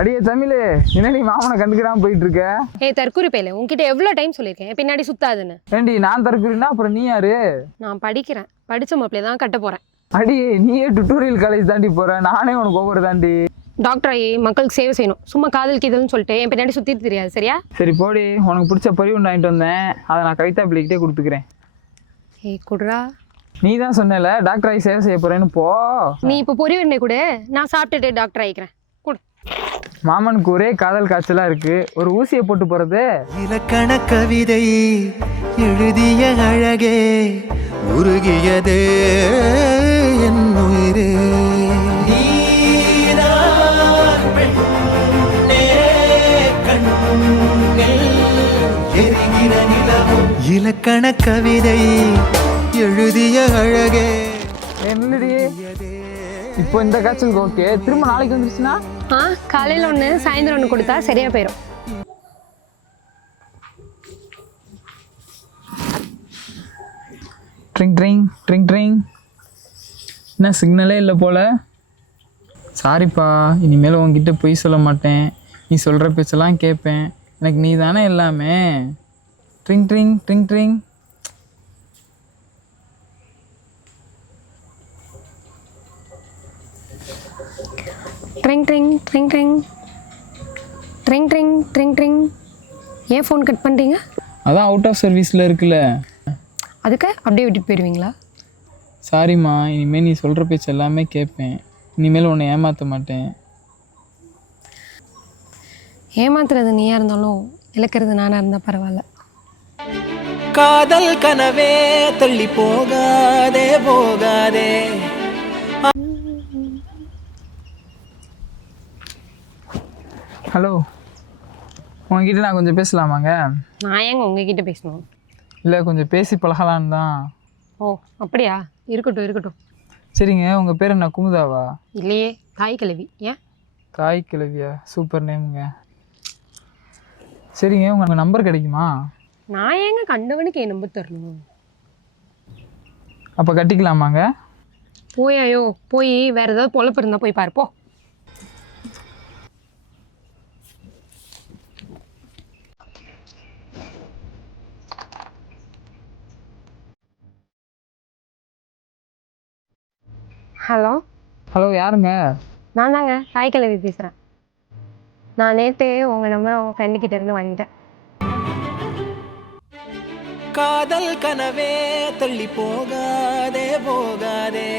அடியே தமிழ், என்ன நீ மாமனை கண்டுக்கிறாம போயிட்டு இருக்க? ஏய் தற்கூரி பேல, உன்கிட்ட எவ்வளோ டைம் சொல்லியிருக்கேன் பின்னாடி சுத்தாதுன்னு. ஏண்டி நான் தற்கூரினா அப்புறம் நீ யாரு? நான் படிக்கிறேன், படிச்ச மாப்பிள்ளைய தான் கட்ட போறேன். அடியே நீயே டுட்டோரியல் காலேஜ் தாண்டி போற, நானே உனக்கு ஒவ்வொரு தாண்டி. டாக்டர் ஆகி மக்களுக்கு சேவை செய்யணும், சும்மா காதல் கீதல்னு சொல்லிட்டு என் பின்னாடி சுத்திட்டு தெரியாது, சரியா? சரி போடி, உனக்கு பிடிச்ச பறி ஒன்று வாங்கிட்டு வந்தேன், அதை நான் கவிதா பிள்ளைகிட்டே கொடுத்துக்கிறேன். ஏய் குடுறா. நீ தான் சொன்னல டாக்டர் ஆகி சேவை செய்ய போறேன்னு, போ. நீ இப்போ பொறி வேணே கூட, நான் சாப்பிட்டுட்டு டாக்டர் ஆகிக்கிறேன். கொடு. மாமனுக்கு ஒரே காதல் காய்ச்சலா இருக்கு, ஒரு ஊசியை போட்டு போறது. இலக்கண கவிதை எழுதிய அழகே உருகியதே என் உயிரே. இலக்கண கவிதை எழுதிய அழகே. என்னடி இப்போ இந்த காய்ச்சலுக்கு ஓகே, திரும்ப நாளைக்கு வந்துருச்சுன்னா? காலையில் ஒன்று சாயந்தரம் ஒன்று கொடுத்தா சரியா போயிடும். Drink drink drink drink. என்ன சிக்னலே இல்லை போல. சாரிப்பா, இனிமேல் உங்ககிட்ட பொய் சொல்ல மாட்டேன், நீ சொல்கிற பேச்செல்லாம் கேட்பேன், எனக்கு நீ தானே எல்லாமே. Drink drink drink drink. Drink drink drink drink drink drink drink drink. ஏன் ஃபோன் கட் பண்ணுறீங்க? அதான் அவுட் ஆஃப் சர்வீஸில் இருக்குல்ல, அதுக்கு அப்படியே விட்டுட்டு போயிடுவீங்களா? சாரிம்மா, இனிமேல் நீ சொல்கிற பேச்சு எல்லாமே கேட்பேன், இனிமேல் உன்னை ஏமாற்ற மாட்டேன். ஏமாத்துறது நீயா இருந்தாலும் இழக்கிறது நானாக இருந்தால் பரவாயில்ல. காதல் கனவே தள்ளி போகாதே போகாதே. ஹலோ, உங்ககிட்ட நான் கொஞ்சம் பேசலாமாங்க? நான் ஏங்க உங்ககிட்ட பேசணும்? இல்லை, கொஞ்சம் பேசி பழகலான்னு தான். ஓ அப்படியா, இருக்கட்டும் இருக்கட்டும். சரிங்க, உங்கள் பேர் என்ன? குமுதாவா? இல்லையே, தாய் கிழவி. ஏன்? தாய் கிழவியா? சூப்பர் நேமுங்க. சரிங்க, உங்கள் நம்பர் கிடைக்குமா? நான் ஏங்க கண்டவனுக்கு என் நம்பர் தரணும்? அப்போ கட்டிக்கலாமாங்க? போயாயோ, போய் வேற ஏதாவது பொழப்பு இருந்தால் போய் பார்ப்போம். ஹலோ. ஹலோ, யாருங்க? நான் தாங்க தாய் கிழவி பேசுகிறேன். நான் நேற்று உங்கள் நம்பர் உங்கள் ஃப்ரெண்டுக்கிட்ட இருந்து வாங்கிட்டேன். காதல் கனவே தள்ளி போகாதே போகாதே.